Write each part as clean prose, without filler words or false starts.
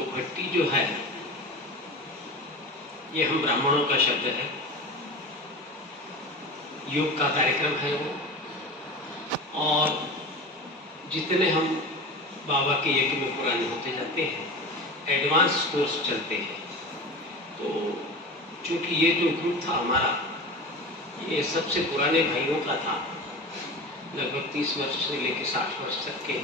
तो भट्टी जो है ये हम ब्राह्मणों का शब्द है। योग का कार्यक्रम है वो, और जितने हम बाबा के यज्ञ में पुराने होते जाते हैं, एडवांस कोर्स चलते हैं। तो चूंकि ये जो ग्रुप था हमारा, ये सबसे पुराने भाइयों का था, लगभग 30 वर्ष से लेकर 60 वर्ष तक के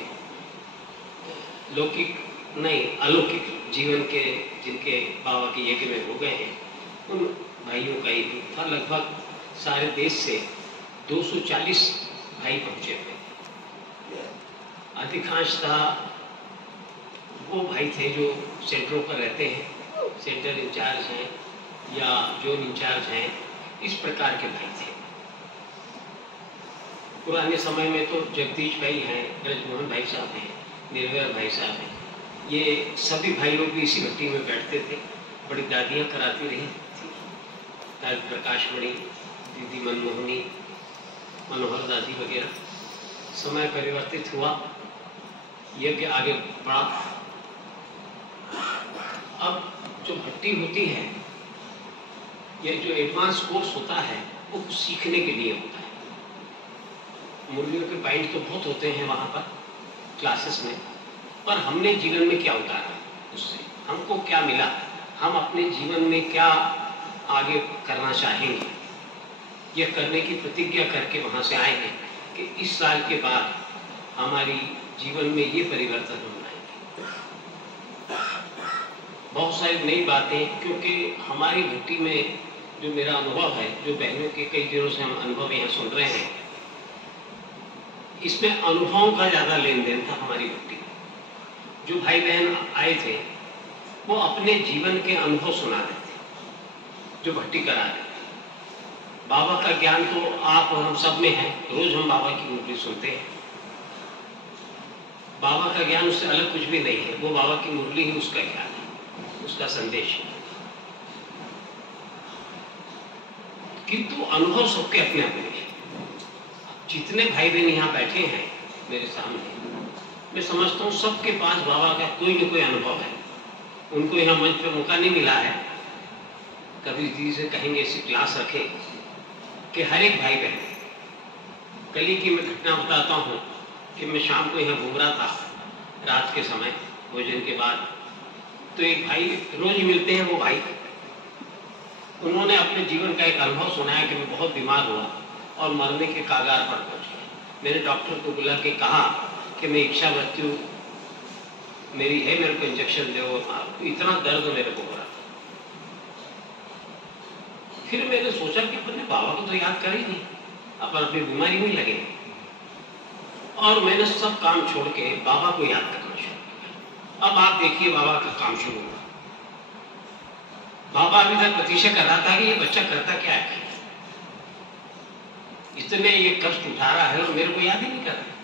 लौकिक नहीं अलौकिक जीवन के जिनके बाबा के यज्ञ में हो गए हैं, उन भाइयों का ये ग्रुप था। लगभग सारे देश से 240 भाई पहुंचे हुए। अधिकांशतः वो भाई थे जो सेंटरों पर रहते हैं, सेंटर इंचार्ज हैं या जोन इंचार्ज हैं, इस प्रकार के भाई थे। पुराने समय में तो जगदीश भाई हैं, ब्रजमोहन भाई साहब हैं, निर्भय भाई साहब हैं, ये सभी भाई लोग भी इसी भट्टी में बैठते थे। बड़ी दादियाँ कराती रही थी, दादी प्रकाश बड़ी, दीदी मनमोहनी, मनोहर दादी वगैरह। समय परिवर्तित हुआ, यज्ञ आगे बढ़ा। अब जो भट्टी होती है, ये जो एडवांस कोर्स होता है, वो सीखने के लिए होता है। मुरलियों के पॉइंट तो बहुत होते हैं वहाँ पर क्लासेस में, पर हमने जीवन में क्या उतारा, उससे हमको क्या मिला, हम अपने जीवन में क्या आगे करना चाहेंगे, यह करने की प्रतिज्ञा करके वहाँ से आए हैं कि इस साल के बाद हमारी जीवन में ये परिवर्तन होना है। बहुत सारी नई बातें, क्योंकि हमारी भट्टी में जो मेरा अनुभव है, जो बहनों के कई दिनों से हम अनुभव यहाँ सुन रहे हैं, इसमें अनुभवों का ज़्यादा लेन देन था हमारी भट्टी। जो भाई बहन आए थे वो अपने जीवन के अनुभव सुना रहे थे, जो भट्टी करा रहे थे। बाबा का ज्ञान तो आप और हम सब में है, रोज हम बाबा की मुरली सुनते हैं। बाबा का ज्ञान उससे अलग कुछ भी नहीं है, वो बाबा की मुरली ही उसका ज्ञान है, उसका संदेश है। किंतु अनुभव सबके अपने अपने हैं। जितने भाई बहन यहाँ बैठे हैं मेरे सामने, मैं समझता हूँ सबके पास बाबा का कोई न कोई अनुभव है। उनको यहाँ मंच पे मौका नहीं मिला है, कभी दीदी से कहेंगे ऐसी क्लास रखे कि हर एक भाई बहन। कल की मैं घटना बताता हूँ कि मैं शाम को यहाँ घूम रहा था रात के समय भोजन के बाद, तो एक भाई रोज मिलते हैं, वो भाई उन्होंने अपने जीवन का एक अनुभव सुनाया कि मैं बहुत बीमार हुआ और मरने के कागार पर पहुंच गया। मैंने डॉक्टर को बुला के कहा कि मैं इच्छा मृत्यु मेरी है, मेरे को इंजेक्शन दो। इतना दर्द मेरे को हो रहा था। फिर मैंने सोचा कि अपने बाबा को तो याद कर ही नहीं, अपन अपनी बीमारी में लगे, और मैंने सब काम छोड़ के बाबा को याद करना शुरू किया। अब आप देखिए बाबा का काम शुरू हुआ। बाबा अभी तक प्रतीक्षा कर रहा था कि ये बच्चा करता क्या है, इतने ये कष्ट उठा रहा है और मेरे को याद ही नहीं कर रहा।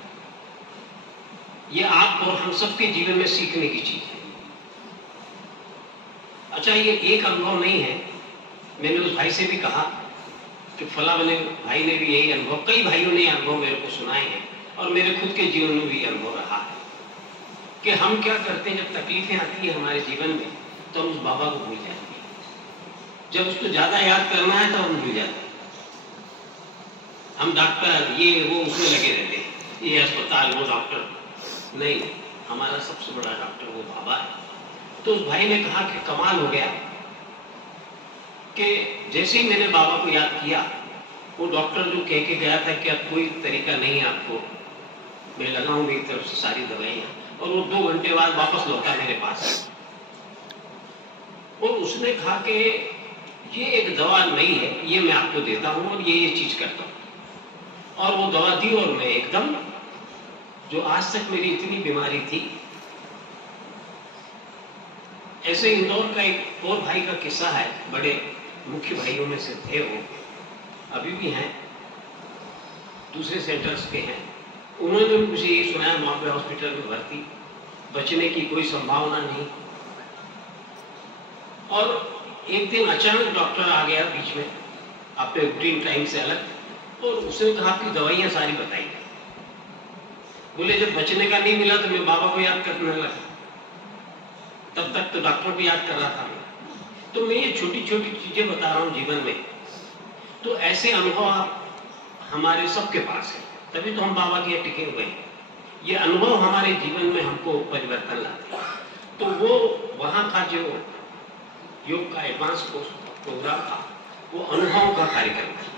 ये आप और हम सबके जीवन में सीखने की चीज है। अच्छा, ये एक अनुभव नहीं है। मैंने उस भाई से भी कहा कि फला वाले भाई ने भी यही अनुभव, कई भाइयों ने अनुभव मेरे को सुनाए हैं, और मेरे खुद के जीवन में भी अनुभव रहा है कि हम क्या करते हैं जब तकलीफें आती है हमारे जीवन में, तो हम उस बाबा को भूल जाते हैं। जब उसको ज्यादा याद करना है तो हम भूल जाते हैं। हम डॉक्टर ये वो उसमें लगे रहते हैं, ये अस्पताल वो डॉक्टर नहीं, हमारा सबसे बड़ा डॉक्टर वो बाबा है। तो उस भाई ने कहा कि कमाल हो गया कि जैसे ही मैंने बाबा को याद किया, वो डॉक्टर जो कह के गया था कि अब कोई तरीका नहीं है आपको, मैं लगाऊं मेरी तरफ से सारी दवाइयां, और वो 2 घंटे बाद वापस लौटा मेरे पास, और उसने कहा कि ये एक दवा नहीं है, ये मैं आपको देता हूं और ये चीज करता हूं। और वो दवा दी और मैं एकदम, जो आज तक मेरी इतनी बीमारी थी। ऐसे इंदौर का एक और भाई का किस्सा है, बड़े मुख्य भाइयों में से थे वो, अभी भी हैं, दूसरे सेंटर्स के हैं। उन्होंने मुझे ये सुनाया, वहां पे हॉस्पिटल में भर्ती, बचने की कोई संभावना नहीं। और एक दिन अचानक डॉक्टर आ गया बीच में, अपने रूटीन टाइम से अलग, और उसने कहा आपकी दवाइयां सारी बताई। बोले जब बचने का नहीं मिला तो मैं बाबा को याद करने लगा। तब तक तो डॉक्टर को याद कर रहा था मैं। तो मैं ये छोटी छोटी चीजें बता रहा हूँ जीवन में। तो ऐसे अनुभव आप हमारे सबके पास है, तभी तो हम बाबा के टिके हुए हैं। ये अनुभव हमारे जीवन में हमको परिवर्तन लाते हैं। तो वो वहाँ का जो योग का एडवांस प्रोग्राम था वो अनुभवों का कार्यक्रम था,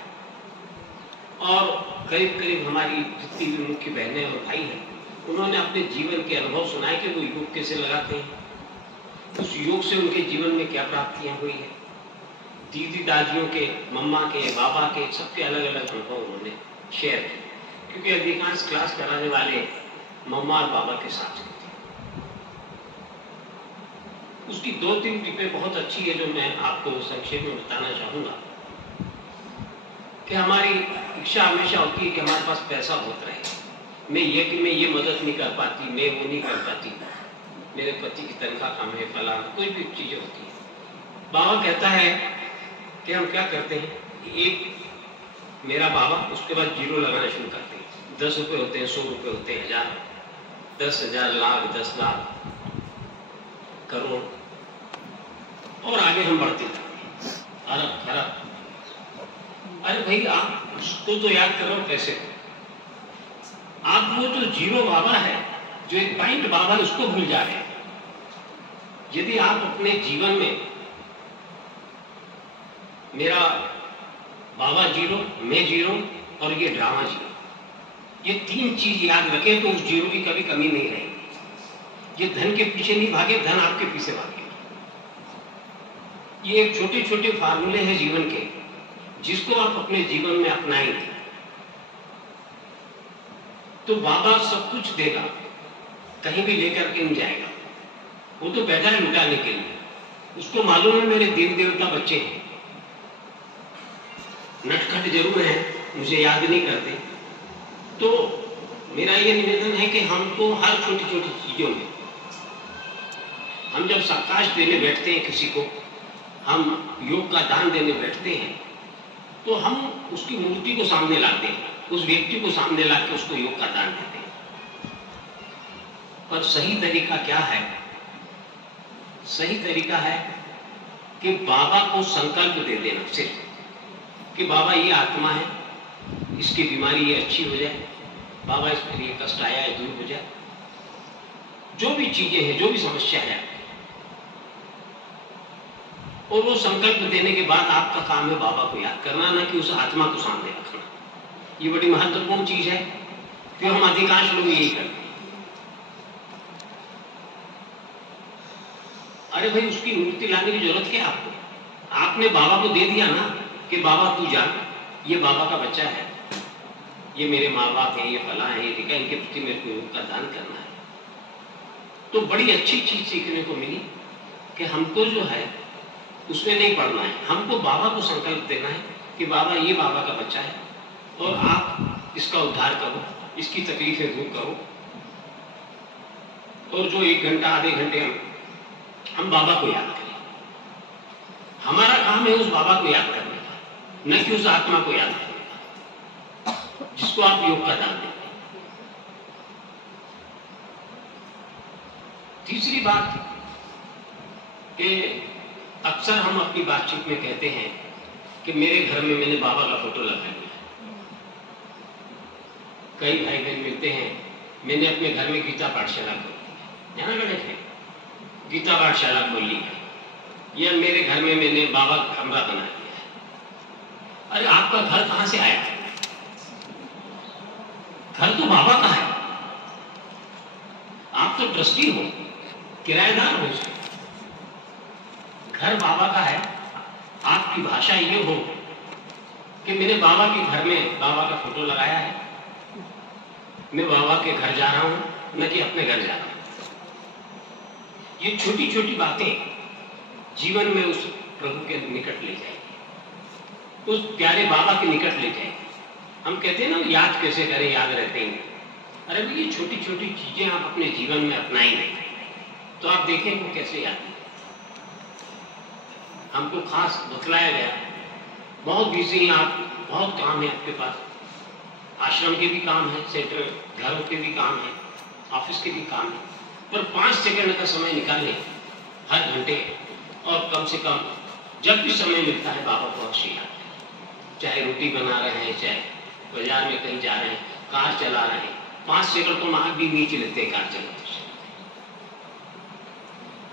और करीब करीब हमारी जितनी भी मुख्य बहनें और भाई हैं उन्होंने अपने जीवन के अनुभव सुनाए कि वो योग कैसे लगाते हैं, उस योग से उनके जीवन में क्या प्राप्तियां हुई है। दीदी दादियों के, मम्मा के, बाबा के, सबके अलग अलग अनुभव उन्होंने शेयर किए, क्योंकि अधिकांश क्लास कराने वाले मम्मा और बाबा के साथ थे। उसकी 2-3 टिपें बहुत अच्छी है जो मैं आपको संक्षेप में बताना चाहूंगा। कि हमारी इच्छा हमेशा होती है कि हमारे पास पैसा बहुत रहे, मैं ये मदद नहीं कर पाती, मैं वो नहीं कर पाती, मेरे पति की तनख्वाह कम है, फलाना कोई भी चीजें होती है। बाबा कहता है कि हम क्या करते हैं, एक मेरा बाबा, उसके बाद जीरो लगाना शुरू करते हैं। 10 रुपए होते हैं, 100 रुपए होते हैं, 1000, 10,000, लाख, 10 लाख, करोड़, और आगे हम बढ़ते जाते हैं, अरब खरब। अरे भाई आप उसको तो याद करो कैसे, आप वो जो जीरो बाबा है, जो एक पॉइंट बाबा है, उसको भूल जा रहे हैं। यदि आप अपने जीवन में मेरा बाबा जीरो, मैं जीरो और ये ड्रामा जीरो, ये 3 चीज याद रखें तो उस जीरो की कभी कमी नहीं रहेगी। ये धन के पीछे नहीं भागे, धन आपके पीछे भागे। ये एक छोटे छोटे फार्मूले हैं जीवन के, जिसको आप अपने जीवन में अपनाएंगे तो बाबा सब कुछ देगा, कहीं भी लेकर के नहीं जाएगा। वो तो बैठा है लुटाने के लिए, उसको मालूम है मेरे देव देवता बच्चे हैं, नटखट जरूर है, मुझे याद नहीं करते। तो मेरा ये निवेदन है कि हमको हर छोटी छोटी चीजों में, हम जब साकाश देने बैठते हैं किसी को, हम योग का दान देने बैठते हैं, तो हम उसकी मूर्ति को सामने लाते हैं, उस व्यक्ति को सामने ला के उसको योग का दान देते हैं। पर सही तरीका क्या है? सही तरीका है कि बाबा को संकल्प दे देना सिर्फ, कि बाबा ये आत्मा है, इसकी बीमारी ये अच्छी हो जाए, बाबा इस पर ये कष्ट आया है दूर हो जाए, जो भी चीजें हैं, जो भी समस्या है। और वो संकल्प देने के बाद आपका काम है बाबा को याद करना, ना कि उस आत्मा को सामने रखना। ये बड़ी महत्वपूर्ण चीज है, कि हम अधिकांश लोग यही करते हैं। अरे भाई उसकी मूर्ति लाने की जरूरत क्या है आपको? आपने बाबा को दे दिया ना कि बाबा तू जान, ये बाबा का बच्चा है, ये मेरे माँ बाप है, ये फला है, ये दिखा, इनके प्रति मेरे को योग का दान करना है। तो बड़ी अच्छी चीज सीखने को मिली कि हमको जो है उसमें नहीं पढ़ना है, हमको बाबा को संकल्प देना है कि बाबा ये बाबा का बच्चा है और आप इसका उद्धार करो, इसकी तकलीफें दूर करो। और जो 1 घंटा आधे घंटे हम बाबा को याद करें, हमारा काम है उस बाबा को याद करने का, न कि उस आत्मा को याद करने का जिसको आप योग का दान देते हैं। तीसरी बात कि अक्सर हम अपनी बातचीत में कहते हैं कि मेरे घर में मैंने बाबा का फोटो लगा लिया। कई भाई बहन मिलते हैं, मैंने अपने घर में गीता पाठशाला खोली है, जाना है, गीता पाठशाला खोल ली है, या मेरे घर में मैंने बाबा का कमरा बना लिया है। अरे आपका घर कहां से आया? घर तो बाबा का है, आप तो ट्रस्टी हो, किराएदार हो। घर बाबा का है। आपकी भाषा ये हो कि मैंने बाबा के घर में बाबा का फोटो लगाया है, मैं बाबा के घर जा रहा हूं, न कि अपने घर जा रहा हूं। ये छोटी छोटी बातें जीवन में उस प्रभु के निकट ले जाएगी, उस प्यारे बाबा के निकट ले जाएगी। हम कहते हैं ना याद कैसे करें, याद रहते हैं। अरे भाई ये छोटी छोटी चीजें आप अपने जीवन में अपनाएंगे तो आप देखें वो कैसे याद है। हमको खास बतलाया गया, बहुत बिजी हैं आप, बहुत काम है आपके पास, आश्रम के भी काम है, सेंटर घरों के भी काम है, ऑफिस के भी काम है, पर 5 सेकंड का समय निकालें हर घंटे और कम से कम जब भी समय मिलता है बाबा को अवश्य याद करें। चाहे रोटी बना रहे हैं, चाहे बाजार में कहीं जा रहे हैं, कार चला रहे हैं, 5 सेकंड तो आंख भी नीचे लेते हैं कार चलाते।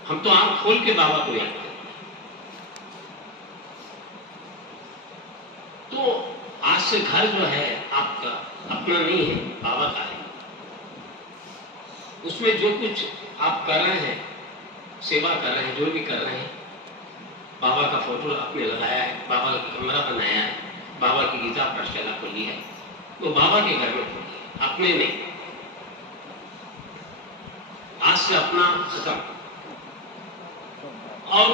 हम तो आंख खोल के बाबा को याद करते हैं। तो आज से घर जो है आपका अपना नहीं है, बाबा का है। उसमें जो कुछ आप कर रहे हैं, सेवा कर रहे हैं, जो भी कर रहे हैं, बाबा का फोटो आपने लगाया है, बाबा का कमरा बनाया है, बाबा की गीता पाठशाला खोली है, वो बाबा के घर में खोली है, अपने नहीं। आज से अपना खत्म। और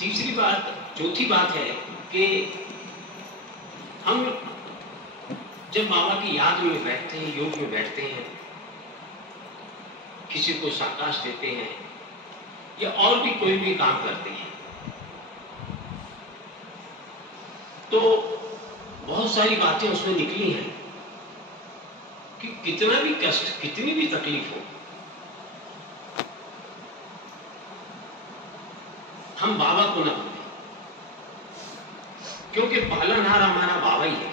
तीसरी बात, चौथी बात है कि हम जब बाबा की याद में बैठते हैं, योग में बैठते हैं, किसी को साकाश देते हैं या और भी कोई भी काम करते हैं, तो बहुत सारी बातें उसमें निकली हैं कि कितना भी कष्ट, कितनी भी तकलीफ हो, हम बाबा को ना भूलें, क्योंकि पालनहार हमारा बाबा ही है।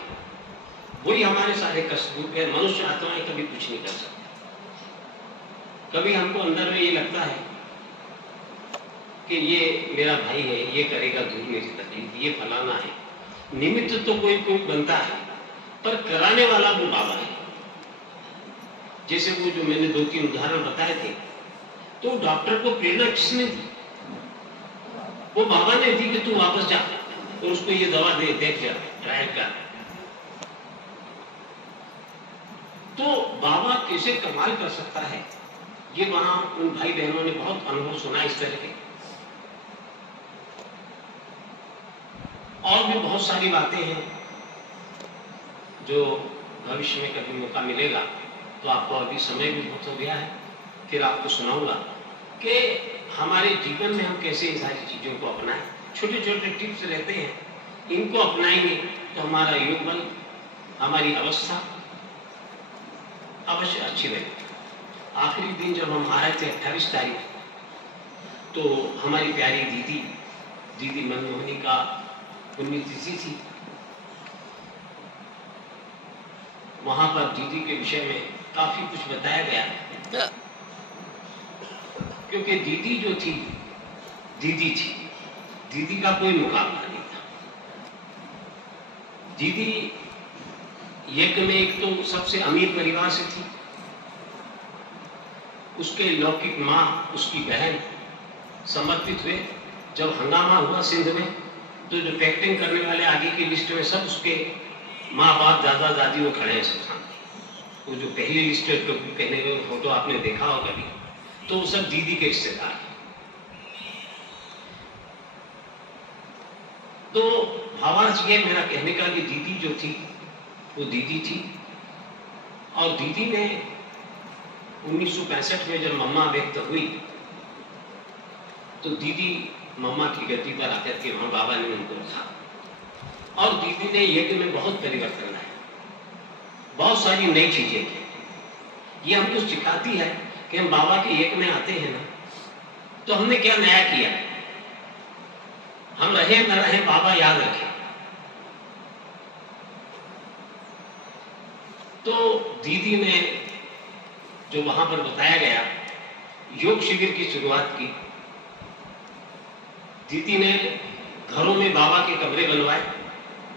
वही हमारे सारे कष्ट दूर है। मनुष्य आत्माएं कभी कुछ नहीं कर सकते। कभी हमको अंदर में ये लगता है कि ये मेरा भाई है, ये करेगा दूर मेरी तकलीफ, ये फलाना है। निमित्त तो कोई कोई बनता है, पर कराने वाला वो बाबा है। जैसे वो जो मैंने 2-3 उदाहरण बताए थे, तो डॉक्टर को प्रेरणा किसने दी? वो बाबा ने दी कि तू वापस जा और उसको ये दवा दे, देख जा, ट्रायल कर। तो बाबा कैसे कमाल कर सकता है, ये वहां उन भाई बहनों ने बहुत अनुभव सुना इस तरह के। और भी बहुत सारी बातें हैं जो भविष्य में कभी मौका मिलेगा तो आपको, अभी समय भी बहुत हो गया है, फिर आपको सुनाऊंगा कि हमारे जीवन में हम कैसे इन सारी चीजों को अपनाएं। छोटे छोटे टिप्स रहते हैं, इनको अपनाएंगे तो हमारा योग बल, हमारी अवस्था अवश्य अच्छी रहेगी। आखिरी दिन जब हम आ रहे थे 28 तारीख, तो हमारी प्यारी दीदी मनमोहनी का पुण्यतिथि थी। वहां पर दीदी के विषय में काफी कुछ बताया गया, क्योंकि दीदी जो थी, दीदी का कोई मुकाबला नहीं था। दीदी यज्ञ में एक तो सबसे अमीर परिवार से थी, उसके लौकिक माँ, उसकी बहन समर्पित हुए। जब हंगामा हुआ सिंध में, तो जो पैक्टिंग करने वाले आगे की लिस्ट में सब उसके माँ बाप, दादा दादी वो खड़े हैं सब सामने। वो जो पहली लिस्ट है, टोपी पहने हुए फोटो आपने देखा हो कभी, तो वो सब दीदी के रिश्तेदार हैं। तो भावार्थ ये मेरा कहने का कि दीदी जो थी वो दीदी थी। और दीदी ने 1965 में जब मम्मा व्यक्त हुई, तो दीदी मम्मा की गद्दी पर आकर के वहां बाबा ने उनको रखा। और दीदी ने यज्ञ में बहुत परिवर्तन लाया, बहुत सारी नई चीजें की। ये हमको सिखाती है कि हम बाबा के यज्ञ में आते हैं ना, तो हमने क्या नया किया, हम रहे न रहे बाबा याद रखें। तो दीदी ने जो वहां पर बताया गया, योग शिविर की शुरुआत की। दीदी ने घरों में बाबा के कमरे बनवाए,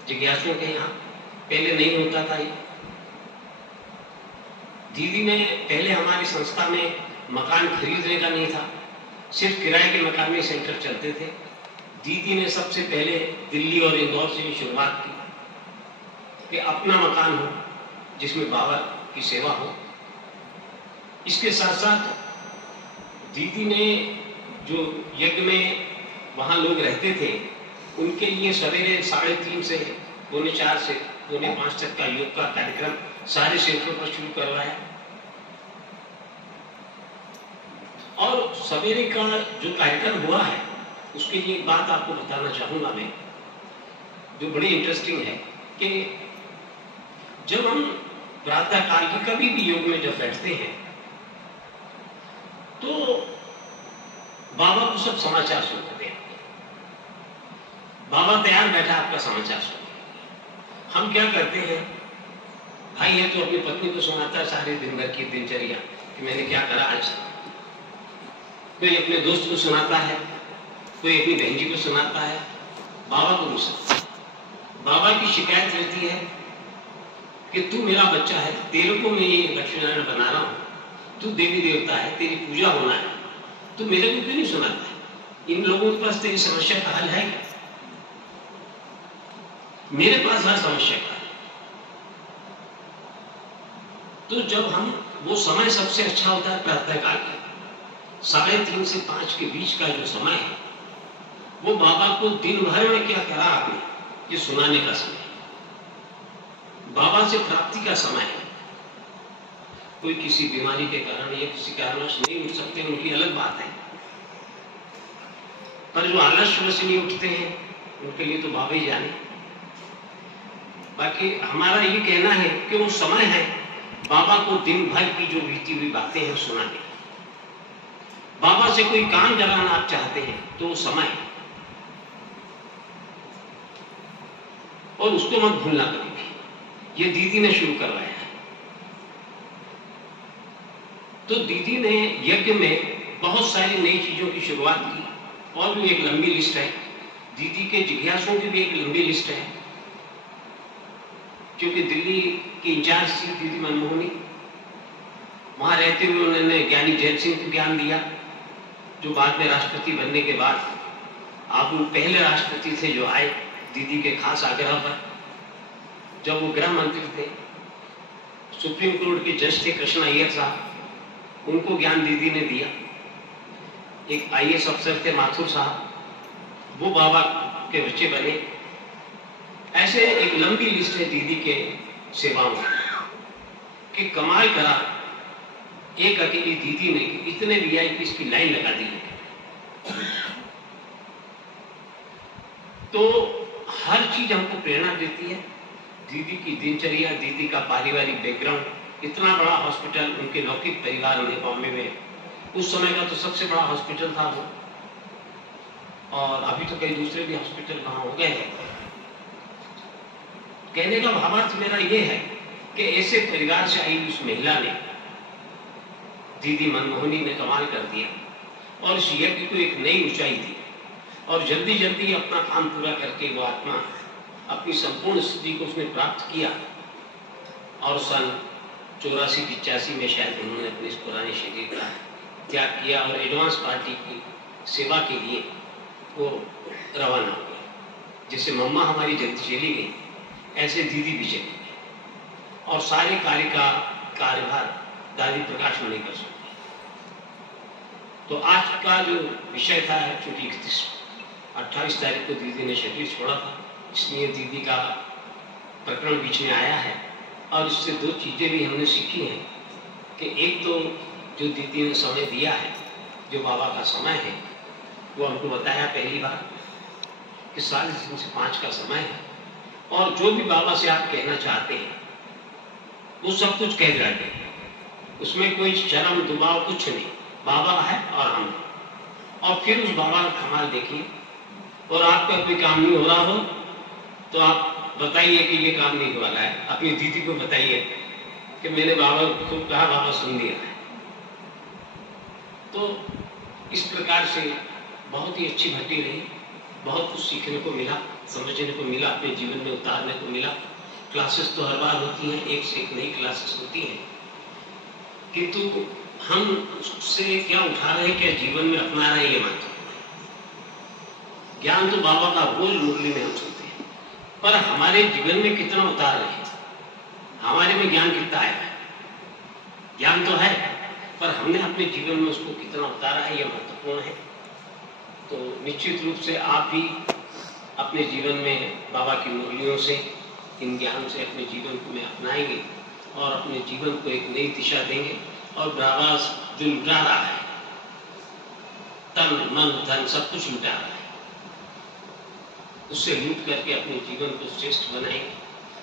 जिज्ञासुओं के यहाँ, पहले नहीं होता था ये। दीदी ने पहले हमारी संस्था में मकान खरीदने का नहीं था, सिर्फ किराए के मकान में सेंटर चलते थे। दीदी ने सबसे पहले दिल्ली और इंदौर से शुरुआत की कि अपना मकान हो जिसमें बाबा की सेवा हो। इसके साथ साथ दीदी ने जो यज्ञ में वहाँ लोग रहते थे, उनके लिए सवेरे 3:30 से 4:45 से 4:45 तक का योग का कार्यक्रम सारे सेंटरों पर शुरू करवाया। और सवेरे का जो कार्यक्रम हुआ है, उसके लिए एक बात आपको बताना चाहूंगा मैं, जो बड़ी इंटरेस्टिंग है, कि जब हम प्रातः काल की कभी भी योग में जब बैठते हैं, तो बाबा को सब समाचार सुनते हैं, बाबा तैयार बैठा आपका समाचार सुन। हम क्या करते हैं, भाई है तो अपनी पत्नी को सुनाता है सारे दिन भर की दिनचर्या कि मैंने क्या करा आज। कोई अपने दोस्त को सुनाता है, कोई अपनी बहन जी को सुनाता है, बाबा को नहीं सुनाता। बाबा की शिकायत रहती है कि तू मेरा बच्चा है, तेरे को मैं ये लक्ष्मीनारायण बना रहा हूं, तू देवी देवता है, तेरी पूजा होना है, तू मेरे को क्यों नहीं सुनाता है? इन लोगों के पास तेरी समस्या का हल है क्या? मेरे पास हर समस्या का है। तो जब हम वो समय सबसे अच्छा होता है प्रातःकाल का, 3:30 से 5 के बीच का जो समय है, वो बाबा को दिन भर में क्या करा आपने, ये सुनाने का समय, बाबा से प्राप्ति का समय है। कोई किसी बीमारी के कारण या किसी कारणवश नहीं उठ सकते, उनकी अलग बात है, पर जो आलस्य से नहीं उठते हैं उनके लिए तो बाबा ही जाने। बाकी हमारा ये कहना है कि वो समय है बाबा को दिन भर की जो बीती हुई बातें हैं सुनाने। बाबा से कोई काम कराना आप चाहते हैं तो वो समय है, और उसको मत भूलना कभी भी। ये दीदी ने शुरू करवाया है। तो दीदी ने यज्ञ में बहुत सारी नई चीजों की शुरुआत की, और भी एक लंबी लिस्ट है। दीदी के जिज्ञासों की भी एक लंबी लिस्ट है, क्योंकि दिल्ली की इंचार्ज थी दीदी मनमोहनी। वहां रहते हुए उन्होंने ज्ञानी जैन सिंह को ज्ञान दिया, जो बाद में राष्ट्रपति बनने के बाद आप वो पहले राष्ट्रपति थे जो आए दीदी के खास आग्रह पर। जब वो गृह मंत्री थे, सुप्रीम कोर्ट के जज थे कृष्ण अय्यर साहब, उनको ज्ञान दीदी ने दिया। एक IAS अफसर थे माथुर साहब, वो बाबा के बच्चे बने। ऐसे एक लंबी लिस्ट है दीदी के सेवाओं कि कमाल करा एक अकेली दीदी ने कि इतने VIP की लाइन लगा दी है। तो हर चीज हमको प्रेरणा देती है। दीदी की दिनचर्या, दीदी का पारिवारिक बैकग्राउंड, इतना बड़ा हॉस्पिटल उनके लौकिक परिवार ने बॉम्बे में, उस समय का तो सबसे बड़ा हॉस्पिटल था वो, और अभी तो कई दूसरे भी हॉस्पिटल वहां हो गए हैं। कहने का भावार्थ मेरा ये है कि ऐसे परिवार से आई उस महिला ने, दीदी मनमोहनी ने कमाल कर दिया, और इस यज्ञ को एक नई ऊंचाई दी, और जल्दी जल्दी अपना काम पूरा करके वो आत्मा अपनी संपूर्ण स्थिति को उसने प्राप्त किया। और सन 84-85 में शायद उन्होंने अपने इस पुराने शरीर का त्याग किया और एडवांस पार्टी की सेवा के लिए वो रवाना हो गए। जैसे मम्मा हमारी जल्दी चली गई, ऐसे दीदी भी चली गई, और सारे कार्य का कार्यभार दादी प्रकाश में नहीं कर सकते। तो आज का जो विषय था, चूंकि 28 तारीख को दीदी ने शरीर छोड़ा था, इसलिए दीदी का प्रकरण बीच में आया है। और इससे दो चीजें भी हमने सीखी हैं कि एक तो जो दीदी ने समय दिया है, जो बाबा का समय है, वो हमको बताया पहली बार कि 3:30 से 5 का समय है, और जो भी बाबा से आप कहना चाहते हैं वो सब कुछ कह जाते हैं, उसमें कोई शर्म दुबाव कुछ नहीं। बाबा है और हम, और फिर उस बाबा का कमाल देखिए। और आपका कोई काम नहीं हो रहा हो तो आप बताइए कि ये काम नहीं हो रहा है, अपनी दीदी को बताइए कि मैंने बाबा को कहा, बाबा सुन लिया है। तो इस प्रकार से बहुत ही अच्छी भर्ती रही, बहुत कुछ सीखने को मिला, समझने को मिला, अपने जीवन में उतारने को मिला। क्लासेस तो हर बार होती हैं, एक से एक नई क्लासेस होती हैं, किंतु हम उससे क्या उठा रहे हैं, क्या जीवन में अपना रहे हैं, ये महत्वपूर्ण है। ज्ञान तो बाबा का रोज मुरली में हम सुनते हैं, पर हमारे जीवन में कितना उतार रहे हैं, हमारे में ज्ञान कितना आया है। ज्ञान तो है, पर हमने अपने जीवन में उसको कितना उतारा है, यह महत्वपूर्ण है। तो निश्चित रूप से आप भी अपने जीवन में बाबा की मुरलियों से, इन ज्ञान से अपने जीवन को में अपनाएंगे और अपने जीवन को एक नई दिशा देंगे। और बाबा जो लुटा रहा है, तन मन धन सब कुछ लुटा रहा है, उससे लूट करके अपने जीवन को श्रेष्ठ बनाएंगे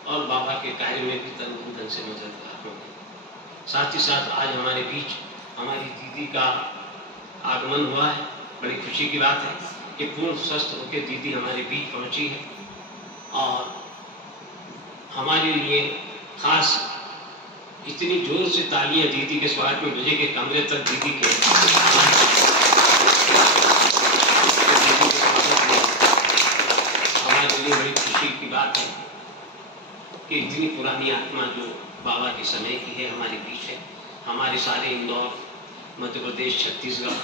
और बाबा के कार्य में भी तन मन धन से मददगार होंगे। साथ ही साथ आज हमारे बीच हमारी दीदी का आगमन हुआ है, बड़ी खुशी की बात है कि पूर्ण स्वस्थ होकर दीदी हमारे बीच पहुंची है और हमारे लिए खास इतनी जोर से तालियां दीदी के स्वागत में बजे के कमरे तक दीदी के हमारे लिए बड़ी खुशी की बात है कि इतनी पुरानी आत्मा जो बाबा के समय की है हमारे बीच है। हमारे सारे इंदौर, मध्य प्रदेश, छत्तीसगढ़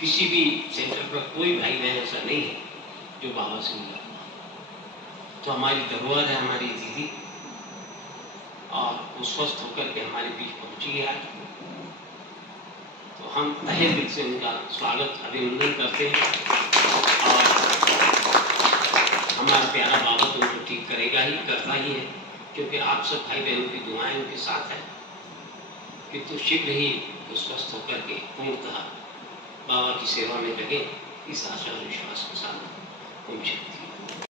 किसी भी सेंटर पर कोई भाई बहन ऐसा नहीं है जो बाबा से मिला। तो हमारी धरोहर है हमारी दीदी और वो स्वस्थ होकर के हमारे बीच पहुंची है आज। तो हम तहे दिल से उनका स्वागत अभिनंदन करते हैं और हमारा प्यारा बाबा तो उनको ठीक करेगा ही, करता ही है, क्योंकि आप सब भाई बहनों की दुआएं उनके साथ है कि तो शीघ्र ही स्वस्थ होकर के पूर्णतः बाबा की सेवा में लगे, इस आशा और विश्वास के साथ